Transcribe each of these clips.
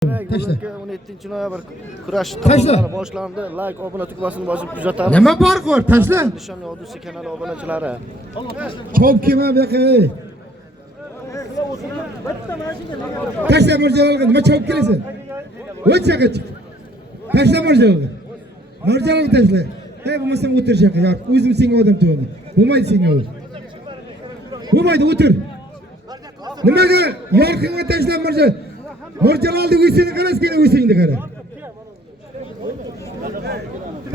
Taşla. 17 noyabr kurash turnirlari boshlandi. Like, obuna tugmasini bosib kuzatamiz. Nima bor ko'r? Taşla. Nishon Yodisi kanali obunachilari. Cho'p kelma bu yoqqa. Taşla Mirjalolga, nima cho'p kelasan? O'ch yoqqa chiq. Taşla Mirjalolga. Mirjalolga taşla. Bo'lmasam o'tir yoqqa. Yo'q, o'zim senga odam tuvaman. Bo'lmaydi senga o'z. Bo'lmaydi, o'tir. Nimaga? Yorqinga taşla Mirjalol. Mirjalolni o'zini qarasgina o'zingni qara.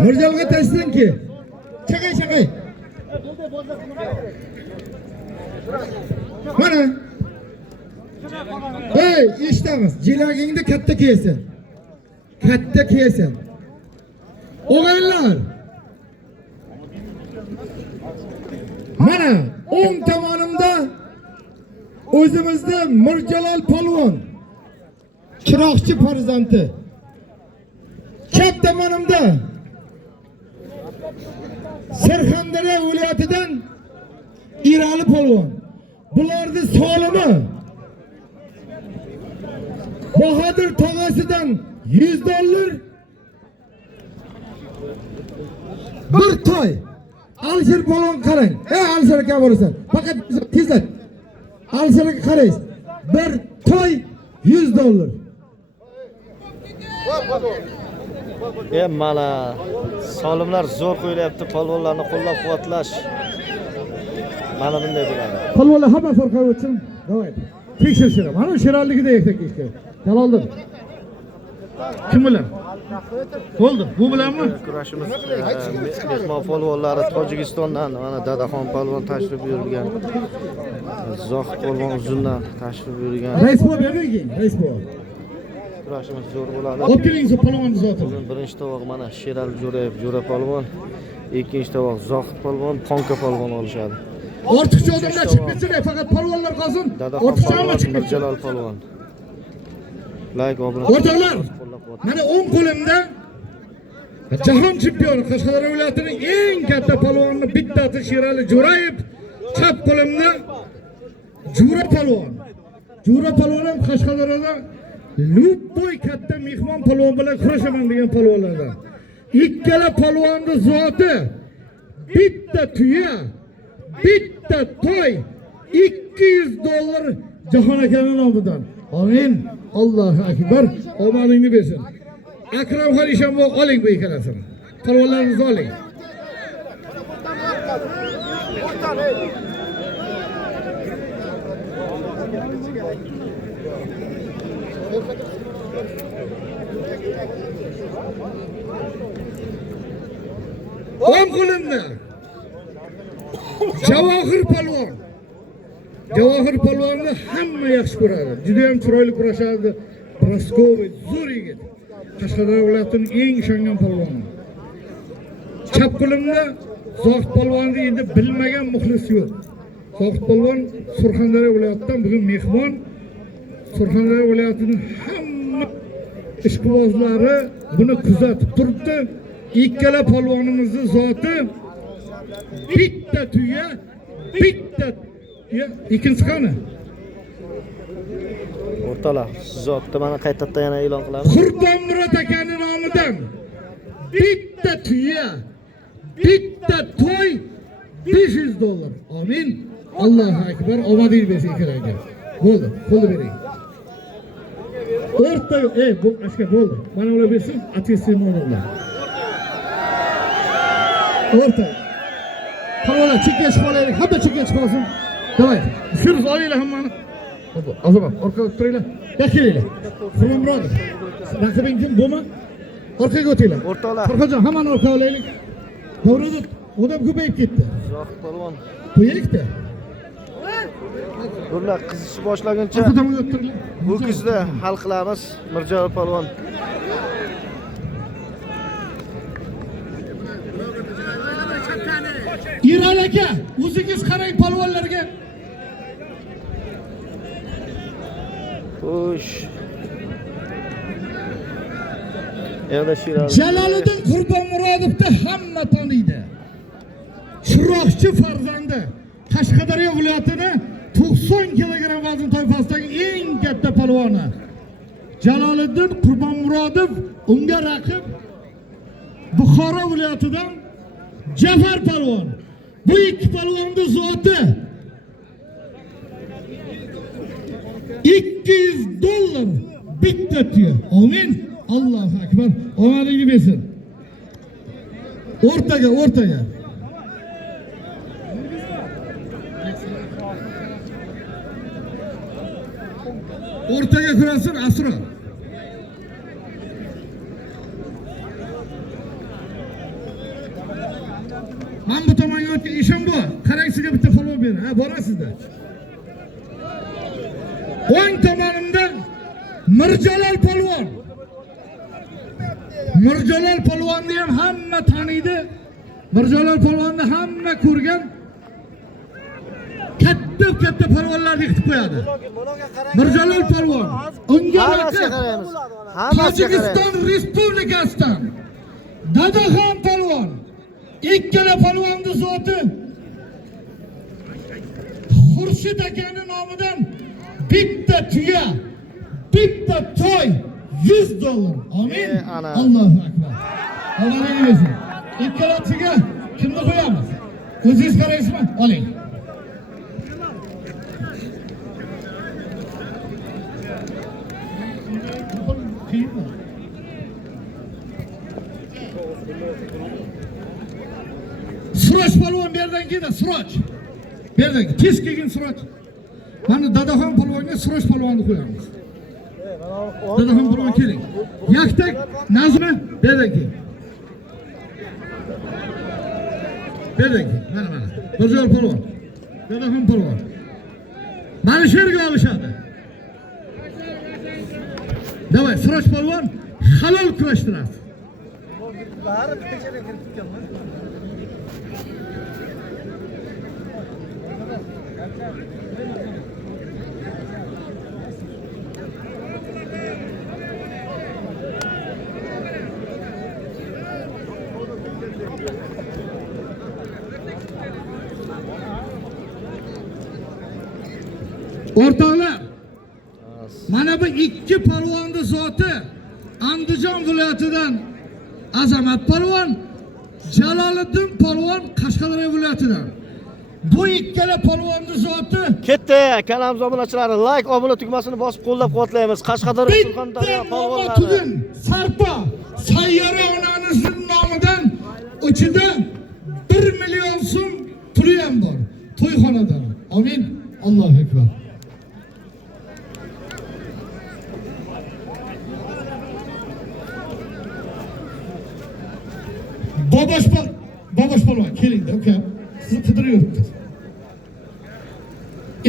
Mirjalolga tashlanki. Chaqay. Mana. Hey, eshitamiz. Jelagingni katta kiyasan. Katta kiyasan. O'g'illar. Mana o'ng tomonimda o'zimizda Mirjalol polvon. Chiroqchi farzandi. Chap tomonimda Surxondaryo viloyatidan Irali polvon. Bularni solimi Bahodir tog'asidan $100. Bir toy. Alisher polvon qarang. Alisher aka bo'lasan. Faqat tezlat. Alisherga qaraysiz. Bir toy $100. Mana solimlar zo'r qo'yilyapti, polvonlarni qo'llab-quvvatlash. Mana bunday bo'ladi. Polvonlar hamma farqi o'tsin. Davay. Tekshirishlar. Mana sheralligida yaktak ishga. Jaloldir. Kim bilan? Bo'ldi. Bu bilanmi? Kurashimiz mehmon polvonlari Tojikistondan, mana Dadaxon polvon tashrif buyurgan. Zohid polvon Uzundan tashrif buyurgan. Raisbo berding, Raisbo. Kurashimiz zo'r bo'ladi. O'tkiringiz polvonni zoti. Birinchi tovoq mana Sherali Jo'rayev, Jo'ra polvon. Ikkinchi tovoq Zohid polvon, Ponka polvon olishadi. Ortiqcha odamlar chiqib ketsin, faqat polvonlar qolsin. Ortiqcha odamlar chiqib ketsin. Mirjalol polvon. Like, obuna. O'rtoqlar, mana o'ng qo'limda Jahon chempioni Qashqadaryo viloyatining eng katta polvoni bittasi Sherali Jo'rayev, chap qo'limda Jo'ra polvon. Jo'ra polvon ham Qashqadaryoda Lupboy katta mehmon polvon bilan kurashaman degan polvonlardan. Ikkala polvonning zoti bitta tuya, bitta toy, $200 Jahon akaning nomidan. Amin. Allohu akbar. Omadingni bersin. Akramxon Eshonboy oling bu ikkalasini. Polvonlarimizni oling. O'ng qo'limda Javohir polvon. Javohir polvonni hamma yaxshi ko'radi. Juda ham chiroyli kurashadi. Proskoviy, zo'r yigit. Qashqadaryo viloyatining eng ishongan polvoni. Chap qo'limda Zohid polvonni endi bilmagan muxlis yo'q. Zohid polvon Surxondaryo viloyatidan bugun mehmon. Surxondaryo viloyatining hamma ishqibozlari buni kuzatib turibdi. Ikkala polvonimizning zoti bitta tuya, bitta ikkinchi qani? O'rtoqlar, zotni mana qaytadan yana e'lon qilamiz. Qurbon Murod akaning nomidan bitta tuya, bitta toy $500. Amin. Allohu akbar. Omadingiz bersin ikkalanga. Bo'ldi, qo'lni bering. O'rta, bu ashka bo'ldi. Mana ular bersin, attestimoniyalar. O'rta. Polvonlar chekka chiqib olaylik, hamma chekka chiqib olsin. Davay. Shuruz olinglar hammani. Azobat, orqaga o'tiringlar. Kelinglar. Qurbon Murodov. Raqibing kim? Bo'ma? Orqaga o'tinglar. O'rtoqlar. Farxojon, hammani orqaga olaylik. Davronda odam ko'payib ketdi. Zohid polvon. Qo'yaylik-da. Bular qizish boshlaguncha Orqaga o'tiringlar. ho'kizda hal qilamiz. Mirjalol polvon. Irali aka, o'zingiz qarang polvonlarga. Xo'sh. Yana Sherali. Jaloliddin Qurbonmurodovni hamma taniydi. Chiroqchi farzandi. Qashqadaryo viloyatining 90 kilogram vazn toifasidagi eng katta polvoni. Jaloliddin Qurbonmurodov, unga raqib Buxoro viloyatidan Jafar palvon. Bu ikki palvonning zoti $200 bitta tuya. Amin. Allohu akbar. Omadingiz bersin. O'rtaga. O'rtaga kirasin Asro. Men bu tomonga o'tgan ishim bu. Qarang, sizga bitta palvon berin. Ha, borasizda. O'ng tomonimda Mirjalol palvon. Mirjalol palvonni ham hamma taniydi. Mirjalol palvonni hamma ko'rgan. Katta palvonlarni yiqitib qo'yadi. Mirjalol palvon. Unga raqib Tojikiston Respublikasidan Dadaxon palvon. Ikkala palvonning zoti Xurshid akaning nomidan bitta tuya, bitta to'y $100. Amin. Allohu akbar. Omadingiz bersin. Ikkalasiga kimni qo'yamiz? O'zingiz qaraysizmi? Oling. Suroj palvon berdan keldi, Suroj. Berdan, tez kelgin Suroj. Mana Dadaxon palvonga Suroj palvonni qo'yamiz. Dadaxon palvon keling. Yaktak Nazmi berdan kel. Berdan kel. Mana. Mirjalol palvon. Dadaxon palvon. Mana shu yerga olishadi. Davay, Suroj palvon halol kurashtiradi. O'rtoqlar, mana bu ikki palvonning zoti Andijon viloyatidan Azamat palvon, Jaloliddin palvon Qashqadaryo viloyatidan. Bu ikkala palvonning zoti Ketdi. Kanalimiz obunachilari like, obuna tugmasini bosib qo'llab-quvvatlaymiz. Qashqadaryo Surxondaryo palvonlari. Sarpo Sayyora onamizning nomidan ichida 1 million so'm puli ham bor. To'yxonadan. Amin. Allohu akbar. Babosh palvon keling-da, uka. Sizni qidirayapmiz.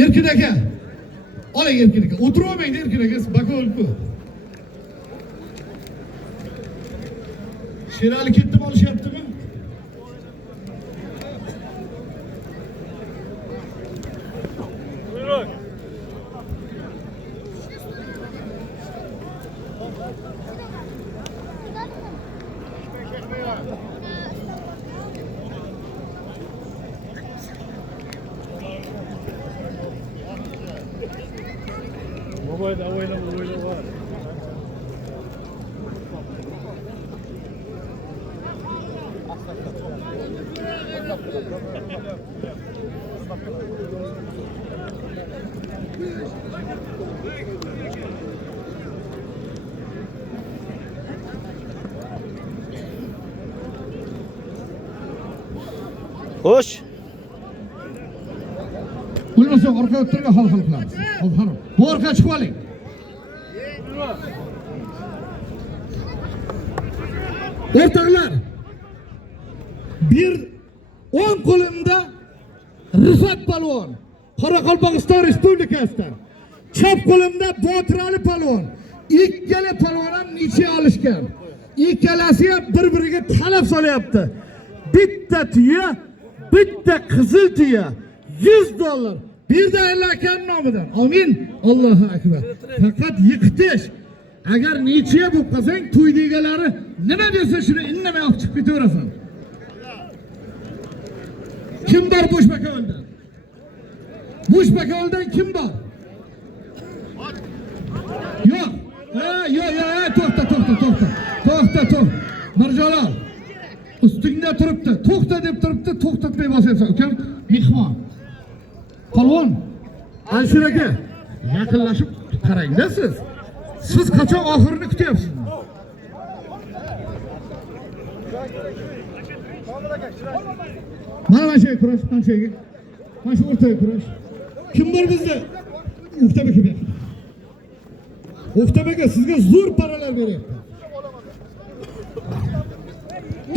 Erkin aka. Oling Erkin aka. O'tirolmang-da Erkin aka, bakovul-ku. Sherali ketib olishyaptimi? Buyurun. Xo'sh. Bo'lmasa orqaga o'tirgan hal qilamiz. Hozir. Bu orqaga chiqib oling. O'rtoqlar, bir 10 qo'limda Rifat palvon, Qoraqalpog'iston Respublikasidan. Chap qo'limda Botirali palvon. Ikkala palvon ham necha olishgan. Ikkalasi ham bir-biriga talab solyapti. Bitta tuya, bitta qizil tuya $100. Bir de Allah akan nomidan. Amin. Allohu akbar. Faqat yiqitish. Agar nechiya bo'lib qolsang, to'ydigalari nima desa shuni indamay olib chiqib ketaverasan. Kim bor Bo'shbakovuldan? Bo'shbakovuldan kim bor? Yo'q. Yo, to'xta. Mirjalol. Ustingda turibdi. To'xta deb turibdi, to'xtatmay bosyapsan. Ukam, mehmon. Polvon, Alshir aka, yaqinlashib qarang-da siz. Siz qachon oxirini kutyapsiz? Mana shu kurash, mana shu o'rtaga kurash. Kim bor bizda? O'xtab aka. O'xtab aka sizga zo'r paralar beryapti.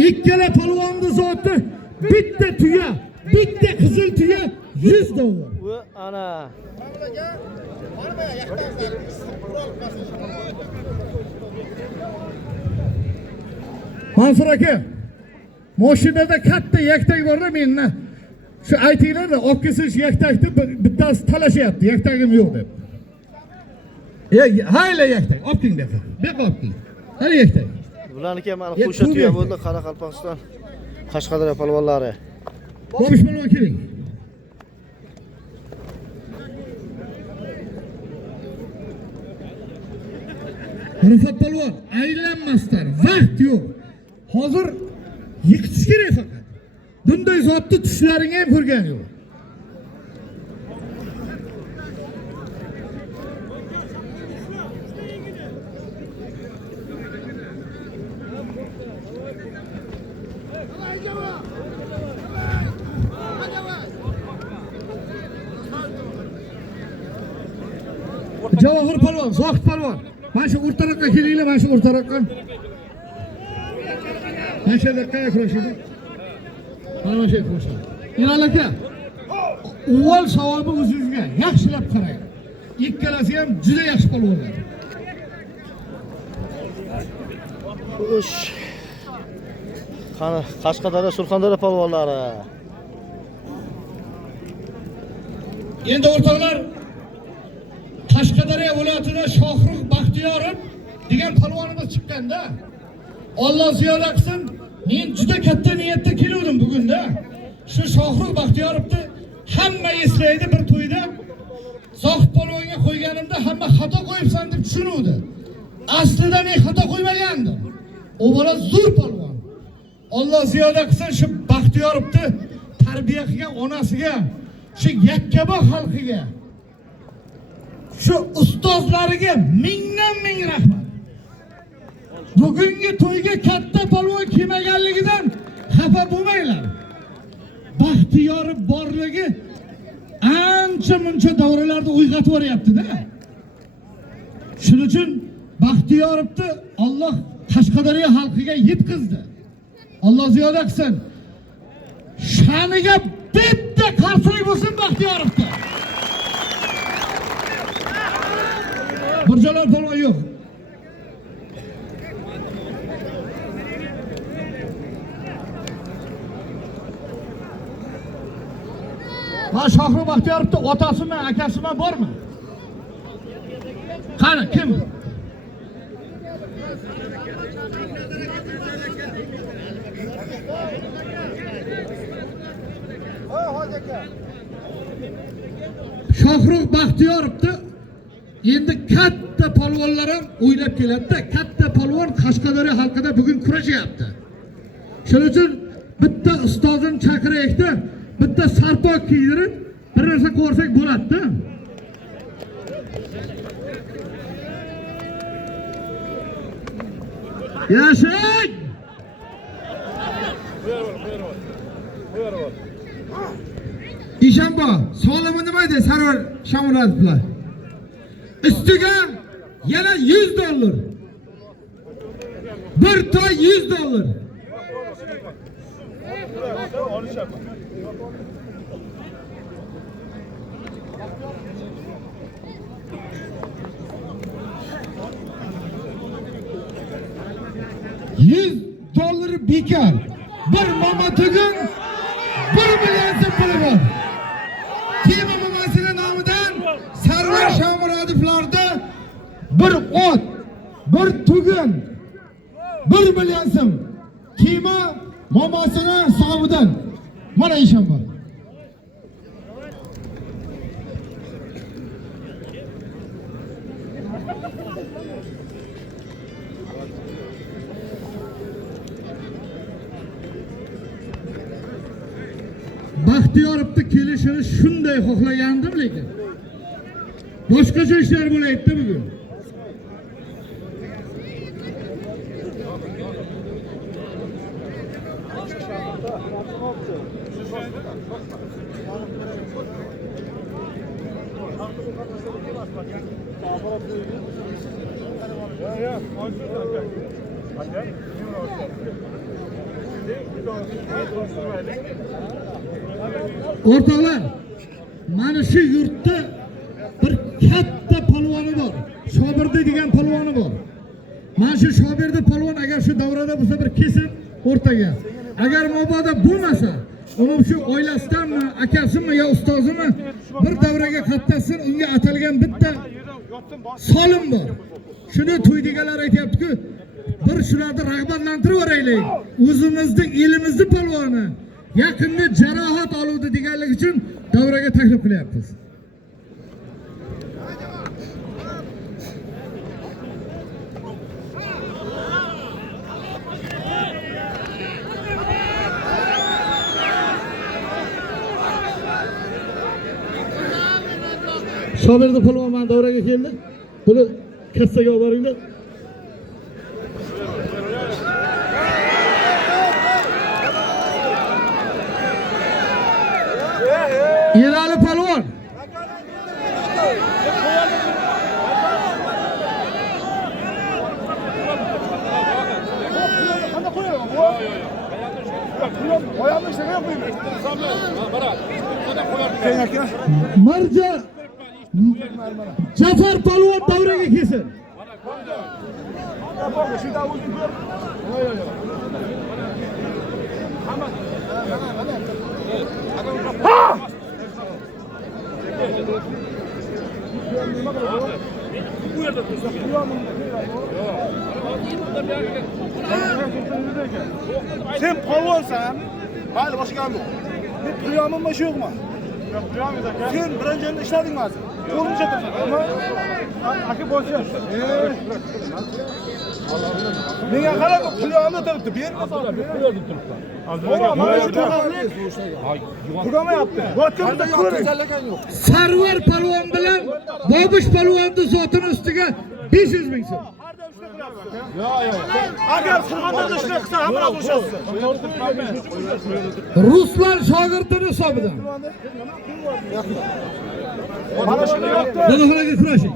Ikkala polvonni zoti bitta tuya, bitta qizil tuya $100. Va ana. Mansur aka, mashinada katta yaktak bor-da menni. Shu aytinglar-da, olib kelsiz yaktakni bittasi talashyapti, yaktagim yo'q deb. Hayla yaktak, olib keling deb. Bek olib keling. Hali yaktak. Bularniki mana qo'sha tuya bo'ldi, Qoraqalpog'iston, Qashqadaryo polvonlari. Bobish polvon keling. Rifat polvon, aylanmasdan, vaqt yo'q. Hozir yiqitish kerak faqat. Bunday zotni tushlaring ham ko'rgan yo'q. Javohir polvon, Zohid polvon. Mana shu o'rtaroqqa kelinglar, mana shu o'rtaroqqa. Mana shu yerda kurashadi. Mana shu kurashadi. Inon aka, uvol savobi o'zingizga yaxshilab qarang. Ikkalasi ham juda yaxshi polvonlar. Ush. Qani Qashqadaryo, Surxondaryo polvonlari. Endi o'rtoqlar, Qashqadaryo viloyatida Shohrux Baxtiyorov degan polvonimiz chiqqanda, Alloh ziyoda qilsin, men juda katta niyatda keldim bugunda. Shu Shohrux Baxtiyorovni hamma eslaydi bir to'yda. Zohid polvonga qo'yganimda hamma xato qo'yibsan deb tushunuvdi. Aslida men xato qo'ymagandim. U bola zo'r polvon. Alloh ziyoda qilsin, shu Baxtiyorovni tarbiya qilgan onasiga, shu Yakkabog' xalqiga, shu ustozlariga mingdan ming rahmat. Bugungi to'yga katta polvon kelmaganligidan xafa bo'lmanglar. Baxtiyorov borligi ancha-muncha davralarda uyg'otib boryapti-da. Shuning uchun Baxtiyorovni Alloh Qashqadaryo xalqiga yetkazdi. Alloh ziyoda qilsin. Shaniga bitta qarshilik bo'lsin Baxtiyorovga. Mirjalol polvon yo'q. Ma Shohrux Baxtiyorovni otasimi, akasimi bormi? Qani, kim? Shohrux Baxtiyorovni endi katta polvonlar ham o'ylab keladi-da. Katta polvon Qashqadaryo xalqida bugun kurashyapti. Shuning uchun bitta ustozim chaqiraylikda, bitta sarpo kiydirib, bir narsa ko'rsak bo'ladi-da. Yashang! Ishanbo, solimi nima edi Sarvar Shomurodovlar? Ustiga yana $100. Bir toy $100. $100 bekar. Bir mamatugun 1 million puli bor. Kema mamasini nomidan Sarvar Shomurodovlarda bir ot, bir tugun 1 million so'm. Kema mamasini hisobidan. Mana ishim bor. Baxtiyorovni kelishini shunday xohlagandim, lekin boshqacha ishlar bo'layapti bugun. O'rtoqlar, mana shu yurtda bir katta polvoni bor. Shobirdi degan polvoni bor. Mana shu Shobirdi polvon agar shu davrada bo'lsa bir kesib o'rtaga. Agar mabodo bo'lmasa, uni shu oilasidanmi, akasimi yo ustozimi bir davraga qatnashsin, unga atalgan bitta solim bor. Shuni to'ydiganlar aytayapti-ku, bir shularni rag'batlantirib o'raylik. O'zimizni, elimizni polvoni yaqinda jarohat oluvdi deganlik uchun davraga taklif qilyapmiz. Shobirdi polvon mana davraga keldi. Buni kassaga olib boringlar. Erali polvon. Marja Jafar polvon davraga kelsin. Sen polvonsan, mayli boshqa ham yo'q. Men qiyomimmi shu yo'qmi? Yo'q, qiyomimiz aka. Sen birinchi joyda ishladingmi hozir? Qo'lim chatirsan, ammo aka boshi. Menga qarab, qiyomda turibdi. Ber Turgamayapti. Bo'tkamda ko'rsatilgan yo'q. Sarvar polvon bilan Bobush polvonni zotini ustiga 500 ming so'm. Agar Surxondaryoda ishlab qilsa, hamma bo'shasiz. Ruslan shogirdini hisobidan. Mana shuni yo'qdi. Buni kurashing.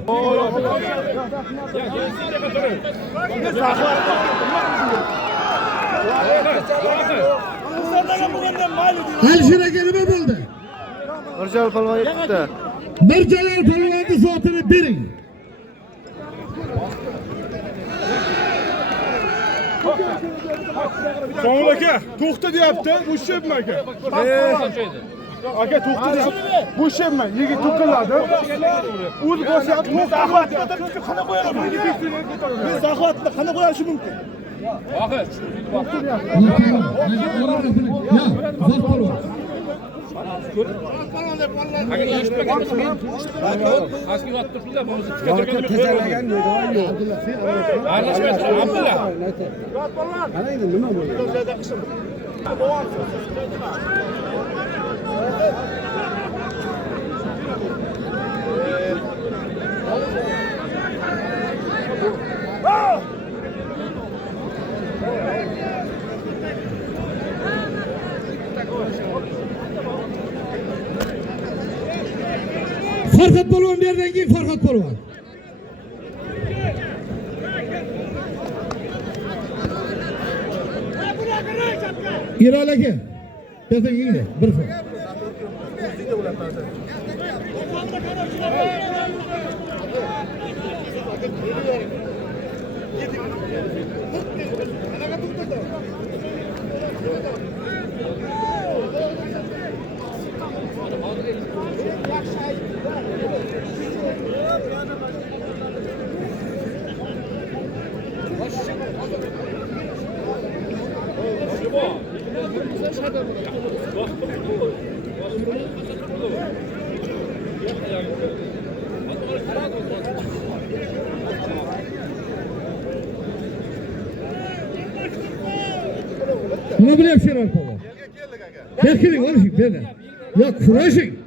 Alisher aka nima bo'ldi? Mirjalol polvon yetdi. Mirjalol polvonni zotini bering. So'ng aka, to'xta deyapti, bo'shayapman aka. Aka to'xta deyapti. Bo'shayapman, yigit to'qiladi. O'z boshyapti, zaxvatda qana qo'yadi. Men zaxvatda qana qo'yishi mumkin. Vaqt. Ya, zo'r polvon. Agar eshitmagan aski yotibdi-da, bo'lmasa tikka turgan dedi. Aralashmaydi, Abdulla. Ana endi nima bo'ldi? Farhod polvon bu yerdan keyin Farhod polvon. Erali aka. Yerdan keyin bir xil. Nima bilyapsiz Sherali polvon? Bekleyin oğlum böyle. Ya kurajın.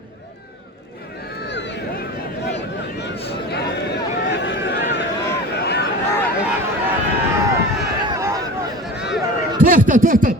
To'xtat.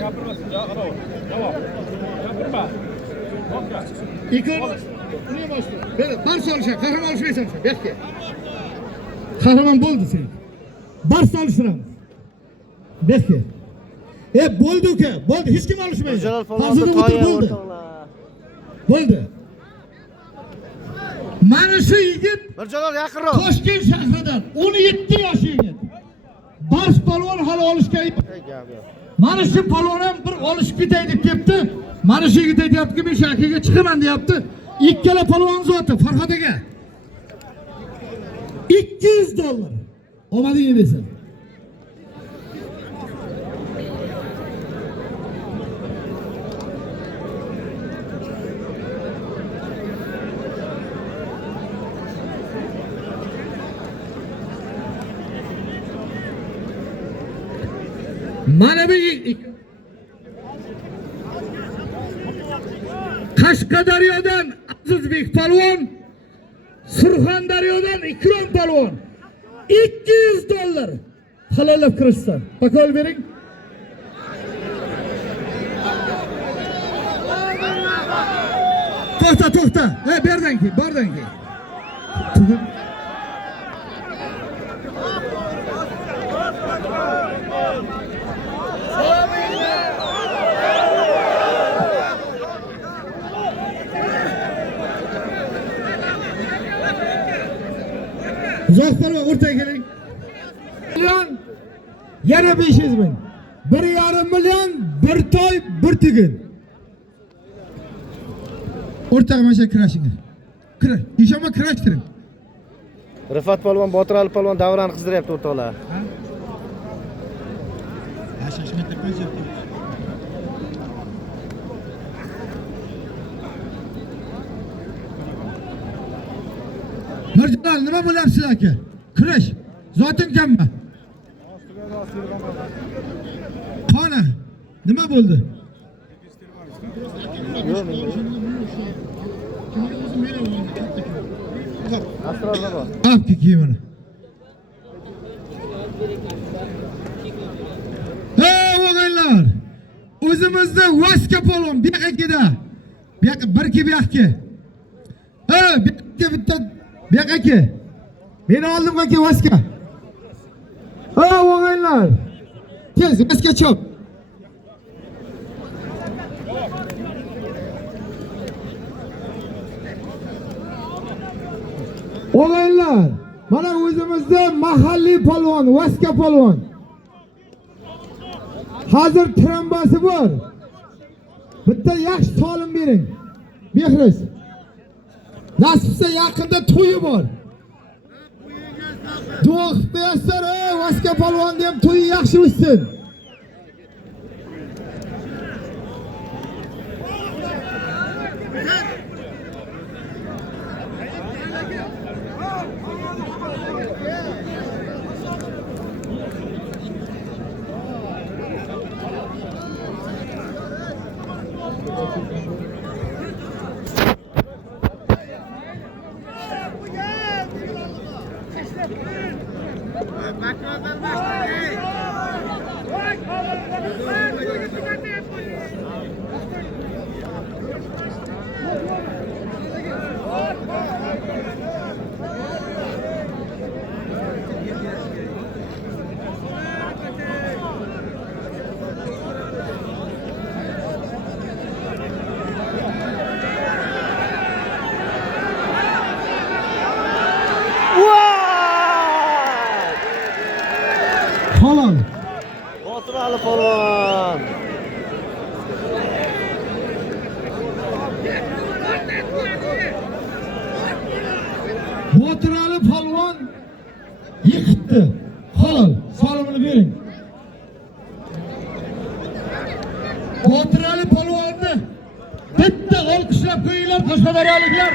Gapirma. Gapirma. İlk buraya başla. Böyle bars alışa, kahraman alışmaysan sen. Bekle. Kahraman boldu sen. Bars alışırım. Bekle. Boldu ki. Boldu. Hiç kim alışmayacak. Jalal Hazırda polvonni otur to'yi boldu. o'rtoqlar. Boldu. Mana shu yigit Mirjalol yaqinroq. Toshkent shahridan 17 yosh yigit. Bars polvon hali olishga Ey, gap yo'q. mana shu polvon ham bir olishib ketay deb kelibdi. Mana shu yigit aytyaptiki, men shaharga chiqaman deyapti. Ikkala polvon zoti Farhod aka. $200. Omading desin. Mana bu Qashqadaryodan Azizbek polvon, Surxondaryodan Ikrom polvon $200 halollab kirishsin. Bakol bering. To'xta. Berdan ki. Uzoq polvon o'rtaga keling. Milyon, yana 500 ming. 1,5 milyon, bir toy, bir tugun. O'rtaga mana shu kirashingiz. Kira, ishonma kirashtiring. Rifat polvon, Botir Ali polvon davrani qizdiryapti o'rtoqlar. Mirjalol, nima bo'lyapsiz aka? Kirash. Zoting kammi? Qani, nima bo'ldi? Asrorda bor. Apki kiyimini. O'g'aylar. O'zimizda Vaska polvon bu yoqda. Bu yoqqa bu yoqqa. Bitta bu yoqqa. Meni oldim aka Vaska. O'g'aylar. Tez Vaska chop. O'g'aylar, mana o'zimizda mahalliy polvon, Vaska polvon. Hozir trambasi bor. Bitta yaxshi ta'lim bering. Behriz. Nasibsa yaqinda to'yi bor. Duo qilib berasizlar, Vaska polvonni ham to'yi yaxshi o'tsin. Halol. Botir Ali polvon. Botir Ali polvon Qashqadaryoliklar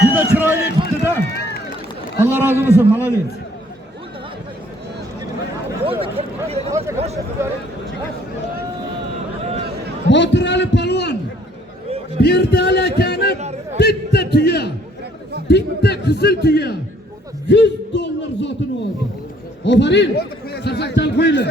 juda chiroyli chiqdi-da. Alloh rozi bo'lsin, malades. Botir Ali polvon Berdali akani bitta tuya, bitta qizil tuya $100 zotini oldi. Ofarin, sarsaqchal qo'yinglar.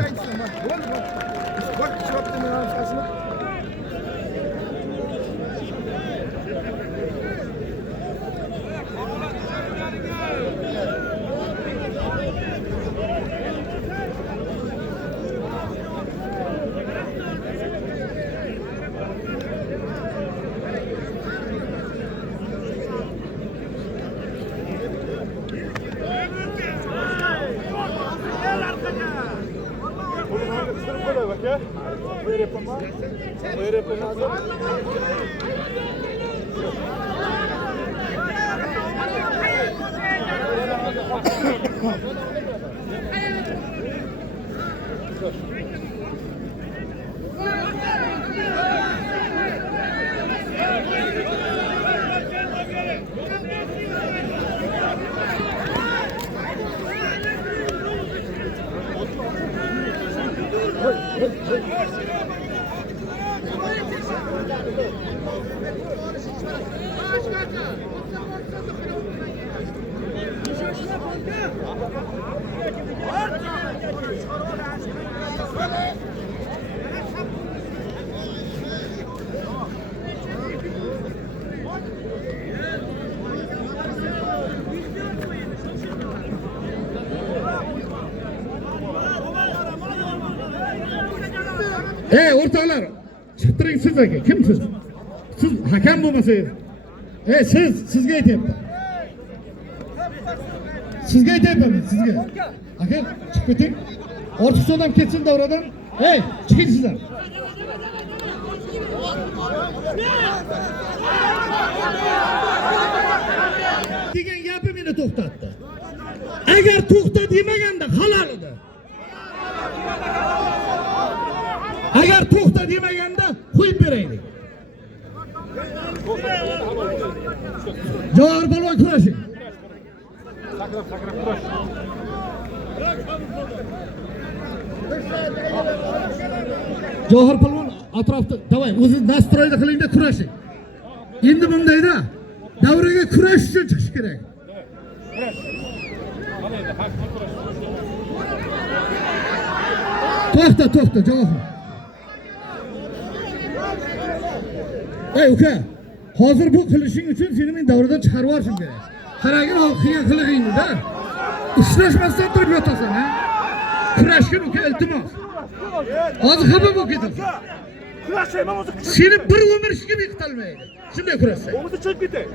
O'rtoqlar, chiqtiring siz aka, kimsiz? Siz hakam bo'lmasangiz. Sizga aytyapman. Sizga aytyapman, sizga. Aka, chiqib keting. Ortiqcha odam ketsin davradan. Chiqing sizlar. Degan gapi meni to'xtatdi. Agar to'xta demaganda halol edi. Agar to'xta demaganda qo'yib beraylik. Javohir polvon kurashing. Javohir polvon atrofda, davay, o'zi nastroyda qilingda kurashing. Endi bundayda davraga kurash uchun chiqish kerak. To'xta, Javohir. Uka, hozir bu qilishing uchun seni men davradan chiqarib yuborishim kerak. Qaragin, qilgan qilig'ingni-da. Ishlashmasdan turib yotasan, ha? Kurashgin uka, iltimos. Hozir xafa bo'lib ketasan. Kurashayman o'zi. Seni bir umr hech kim yiqitolmaydi. Shunday kurashsang. O'zi chiqib ketay.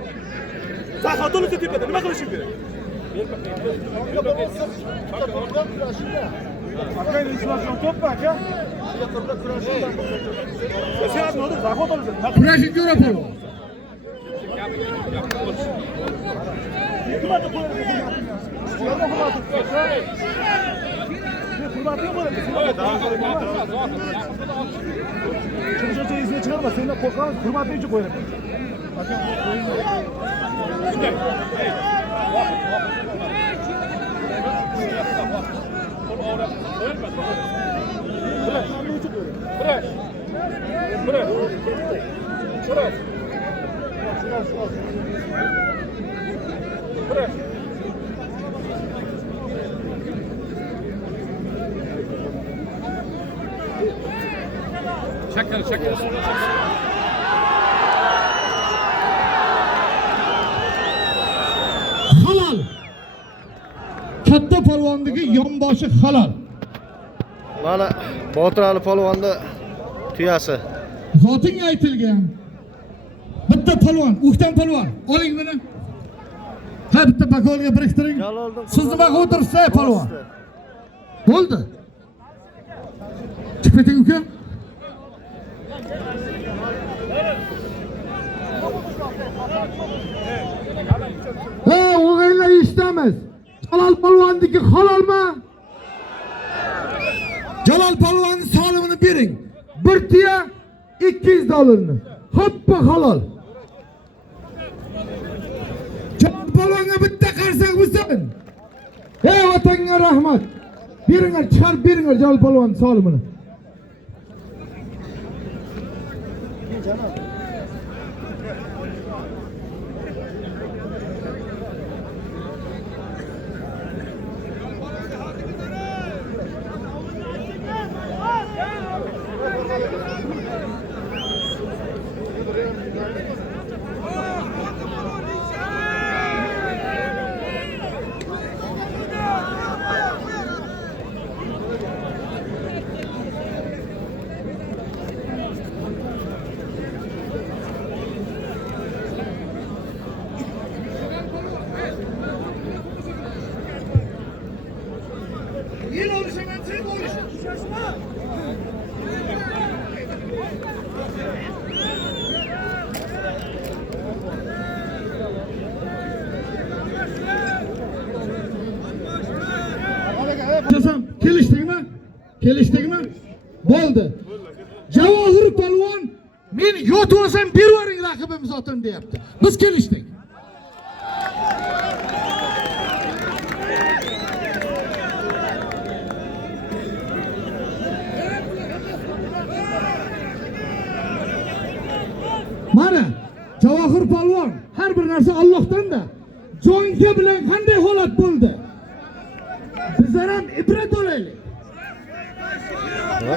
Saxoto'li tepada nima qilishim kerak? Aka, inflyatsion to'pmi aka? Sen nima saxoto'li? Kurashing jo'ra polvon. Shuncha izini chiqarma, sendan qo'rqamiz, hurmatli uchun qo'yaman. Şeker. Halol. Katta polvondagi yonboshi halol. Mana Botir Ali polvonni tuyasi. Zoting aytilgan. Bitta polvon, o'ktam polvon, oling buni. Ha, bitta bakolga biriktiring. Siz nimaga o'tiribsiz, polvon? Bo'ldi. Chiqib keting uka. O'g'aylar eshitamiz. Jalol polvonniki halolmi? Jalol polvonning solimini bering. Bir tiya $200. Hoppa halol. narsa qilsin. Ey vatanga rahmat. Beringlar, chiqarib beringlar Jalol polvon solimini. Kelishdingmi? Kelishdingmi? Bo'ldi. Javohir polvon men yotib olsam bervering raqibimiz otin deyapti. Biz kelishdik. Mana Javohir polvon har bir narsa Allohdan-da. Jonga bilan qanday holat bo'ldi? Bizlar ham ibrat olaylik. Ha?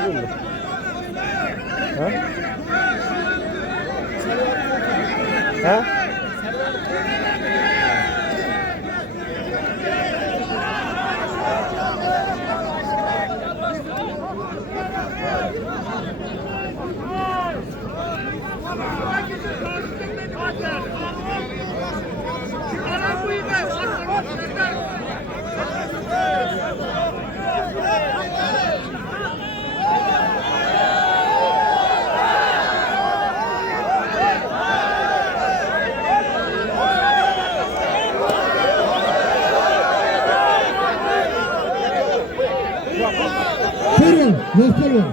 Polvon,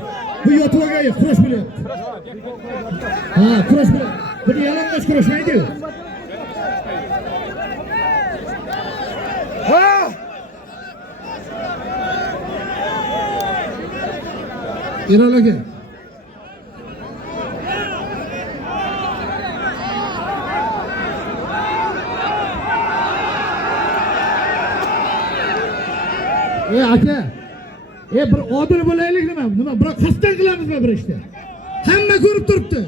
bu yotuvaga kurash bo'lyapti. Ha, kurash bo'lyapti. Buni yalangoch kurashmaydi. Ha! Erol aka. Aka. Bir odil bo'laylik nima? Biroq qasddan qilamizmi bir ishni? Hamma ko'rib turibdi.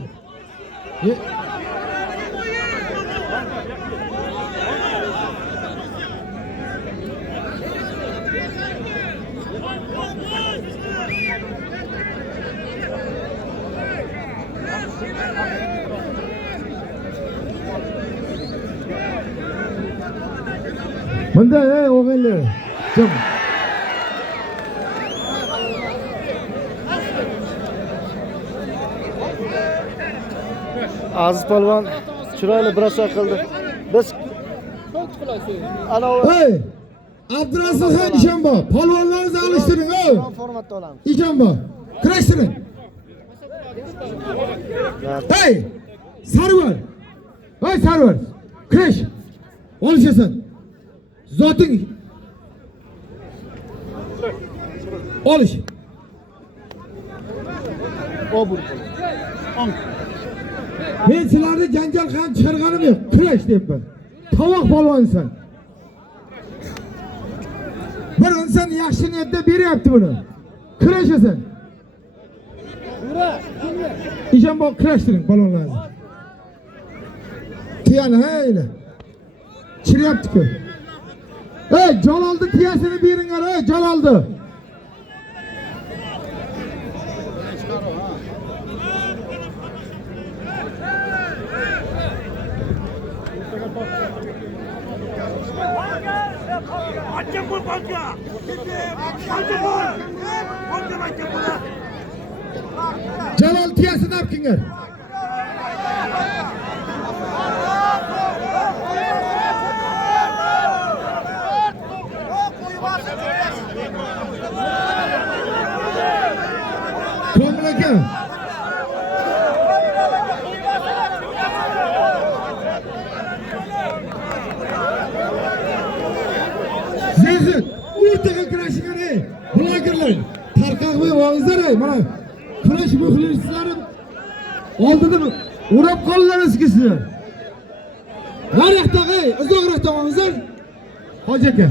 Bunda o'g'illar. Jim. Aziz polvon chiroyli birashar qildi. Biz Hey! Abdurasulxon Ishonbo, polvonlarni alishtiring, ey. Formatda olamiz. Ishonbo, kurashtiring. Hey! Sarvar. Hey Sarvar. Kurash. Olishasan. Zoting. Olish. Obur. Men sizlarni janjal ham chiqarganim yo'q. Kurash deyapman. Tovoq polvonsan. Bir inson yaxshi niyatda beryapti buni. Kurashasan. Ishonbo kurashtiring polvonlarni. Tiyani hayla. Chiryapti-ku. Ey, Jalolni tiyasini beringlar, ey, Jalolni. Jalol tiyasini olib kelinglar. Komil aka. Zahid, o'rtaga kurashgan ey. Blogerlar, tarqaq qo'yingizlar ey. Mana kurash muxlislarim oldida o'rab qoldilar eskisizlar. Nariyoqda ey, uzoqroq tomongizlar. Hoji aka,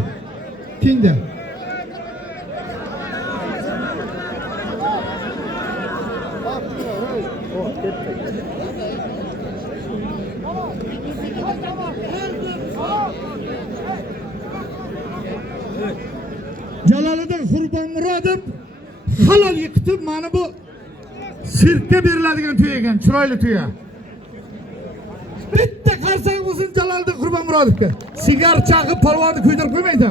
kengda. Jaloliddin Qurbonmurodov halol yiqitib mana bu sirkka beriladigan tuya ekan, chiroyli tuya. Bitta qarsang bo'lsin Jaloliddin Qurbonmurodovga. Sigar chaqib polvonni kuydirib qo'ymaydi.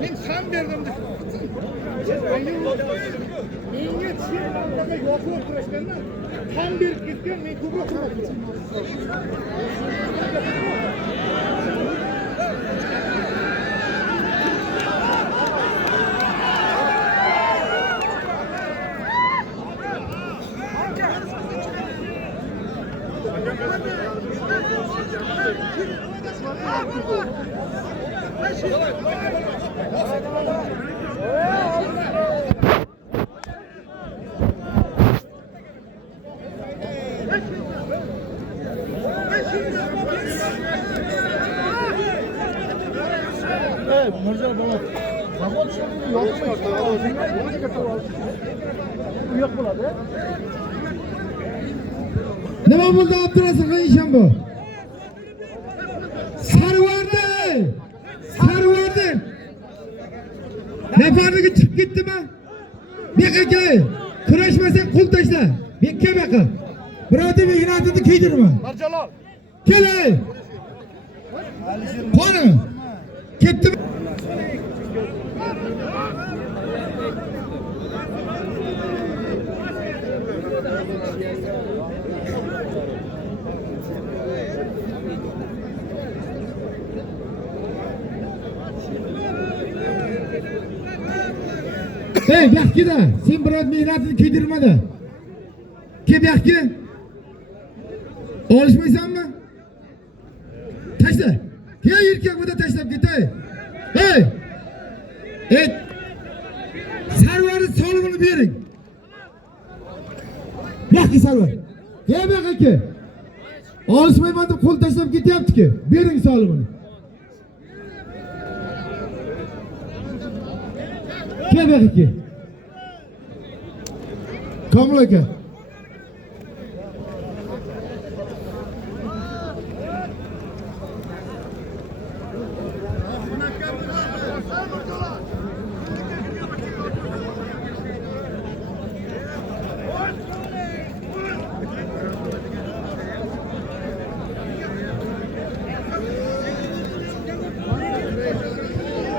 Men ham berdim. Menga chiyirlarga yoqib o'tirishganlar, ham berib ketgan, men ko'proq turibman. Nima bo'ldi Abdurasul isham bu? Sarvardi. Nafarniga chiqib ketdimi? Bekaga kurashmasang qo'l tashla. Bekka beka. Birodar mehnatini kiydirma. Marjalol. Kel ey. Qani. Ketdimi? Hey, Bekida, sen birod mehnatini kiydirmadi. Ke Bekki? Olishmaysanmi? Tashla. Ke erkak bitta tashlab ketay. Hey! Et. Sarvarni solig'ini bering. Bekki Sarvar. Ke Bekki? Olishmayman deb qo'l tashlab ketyapti-ki. Bering solig'ini. Ke Bekki? Komil aka.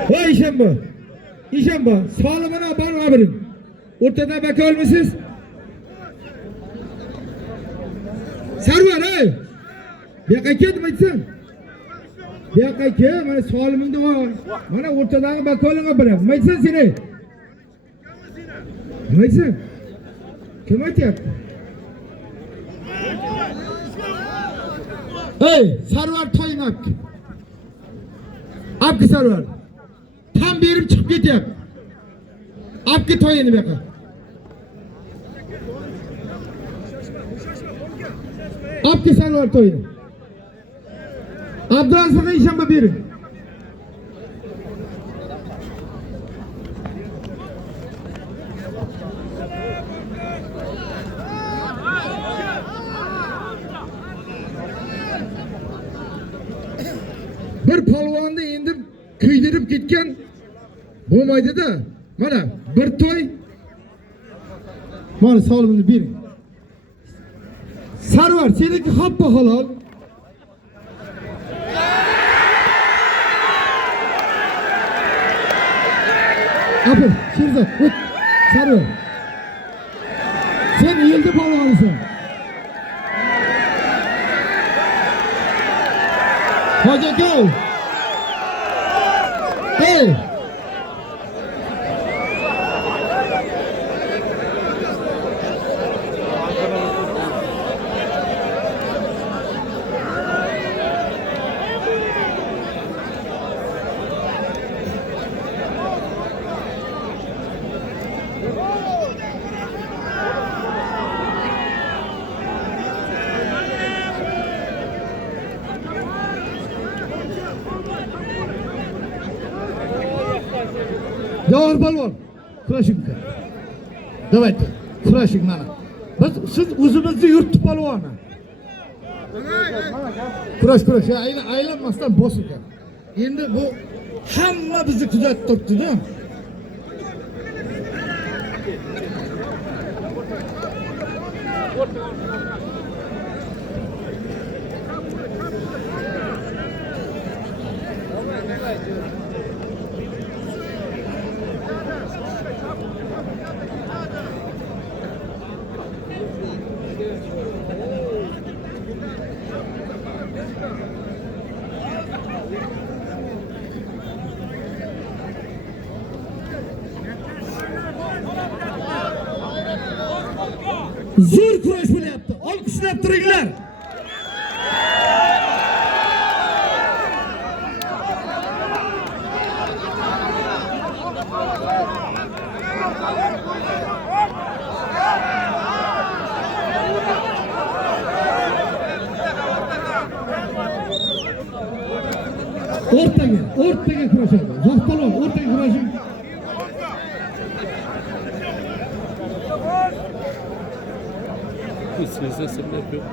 Voy Ishanbo, solimini barva bering. O'rtada baka olmaysiz? Sarvar ey. Bu yoqqa ketma aytsan. Bu yoqqa kel, mana solimingni ol. Mana o'rtadagi bakolingga berib. Nima aytsan sen ey? Nima aytsan? Kim aytyapti? Ey, Sarvar toying apti. Apki Sarvar. Tam berib chiqib ketyapti. Apki toyini bu yoqqa. Apki Sarvar toyini. Abdurasulga ishonma bering. Bir polvonni endi kuydirib ketgan bo'lmaydi-da. Mana bir toy. Mana solimini bering. Sarvar, seniki hoppa halol. Yapın, Şirzat, öt, sarı. Sen yıldı palvansın. Hoca gel. Gel. Javohir polvon, kurashing. Давайте, kurashing mana. Siz o'zimizni yurtni polvoni. Kurash, aylanmasdan bosing. Endi bu hamma bizni kuzatib turibdi-da. Zo'r kurash bo'lyapti. Olqishlab turinglar. O'rtaga kurashadi. Zo'r polvon, o'rtaga kurashing. Sizde sebep yok.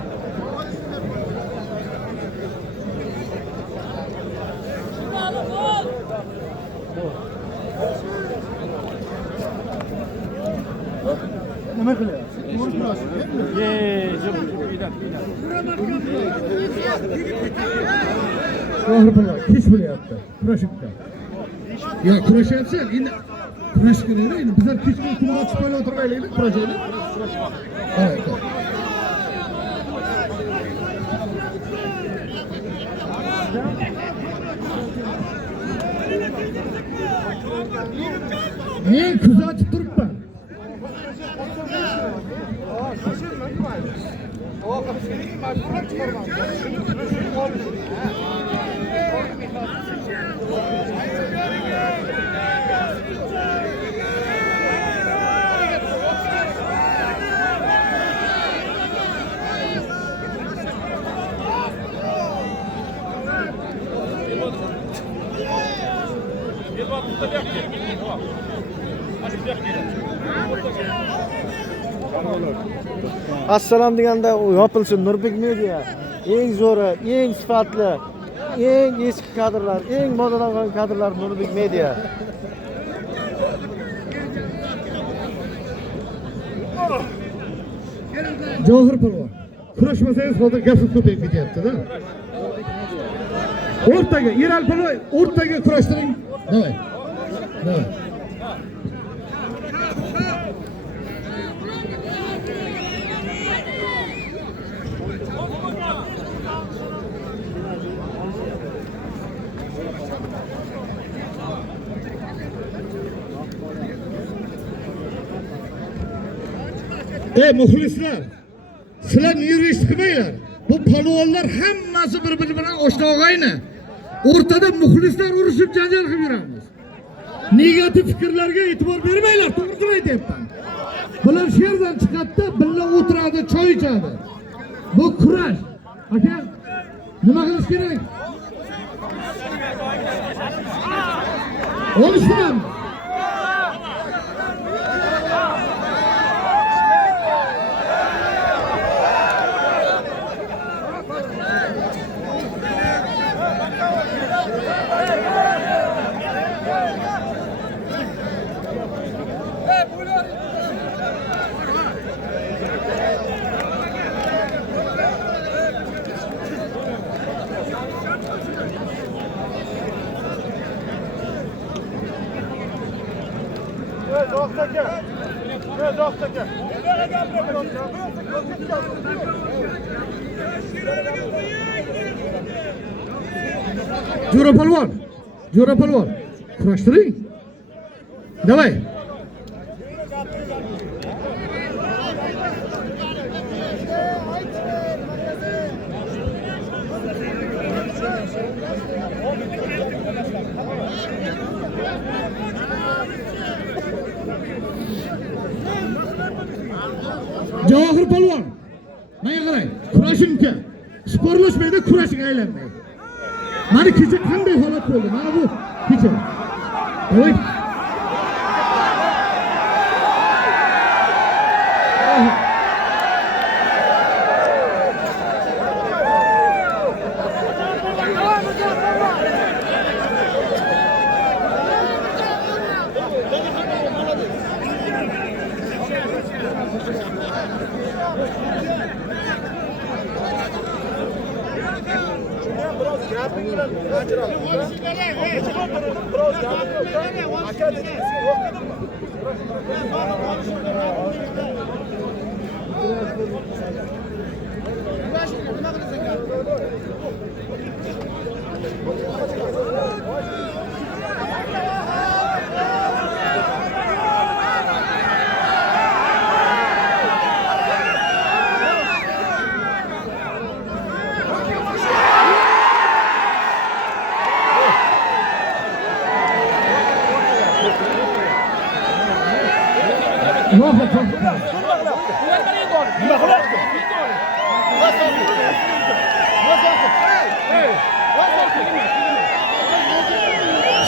Nima qilyapsiz? Javohir polvon, hech bo'lyapti. Kurashingda. Ya kurashyapsan, endi kurash kerak. Endi bizlar kechga kunga chiqib o'tirmaylik, kurashaylik. Evet. Men kuzatib turibman. Assalom deganda yopilsin Nurbek Media. Eng zo'ri, eng sifatli, eng eski kadrlar, eng modalangan kadrlar Nurbek Media. Javohir polvon, kurashmasangiz hozir gapsiz ko'payib ketyapti-da. O'rtaga, Eral polvon, o'rtaga kurashtiring. Davay. Davay. Muxlislar, sizlar yurish qilmanglar. Bu polvonlar hammasi bir-biri bilan oshna og'ayni. O'rtada muxlislar urushib janjal qilib yuramiz. Negativ fikrlarga e'tibor bermanglar, to'g'risini aytyapman. Bular sherdan chiqadi, billa o'tiradi, choy ichadi. Bu kurash. Aka, nima qilish kerak? Olishdan. Zohid aka. Zohid aka. Jo'ra polvon. Kurashtiring. Davay. Javohir polvon. Menga qarang. Kurashingga. Sporlashmaydi, kurashing aylanmaydi. Mana kecha qanday holat bo'ldi? Mana bu kecha. Voy.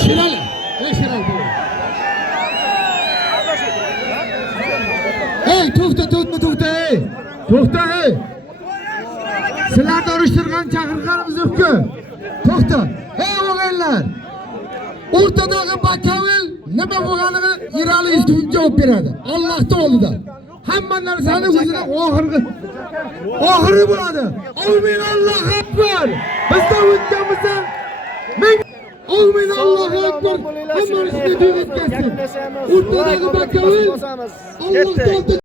Şirali. Şirali. Hey, to'xta, hey. To'xta, hey. Sizlarni urishtirgan chaqirganimiz yo'q-ku. To'xta. Hey, o'g'illar. O'rtadagi Bakovul nima bo'lganini Irali eshitib javob beradi. Allohning oldida. Hamma narsani o'zida oxiri bo'ladi. Amin, Allohu akbar. Bizda o'tganimizda Amin, Allohu akbar. Hammamizni duo etsin. O'rtadagi Bakovul Allohning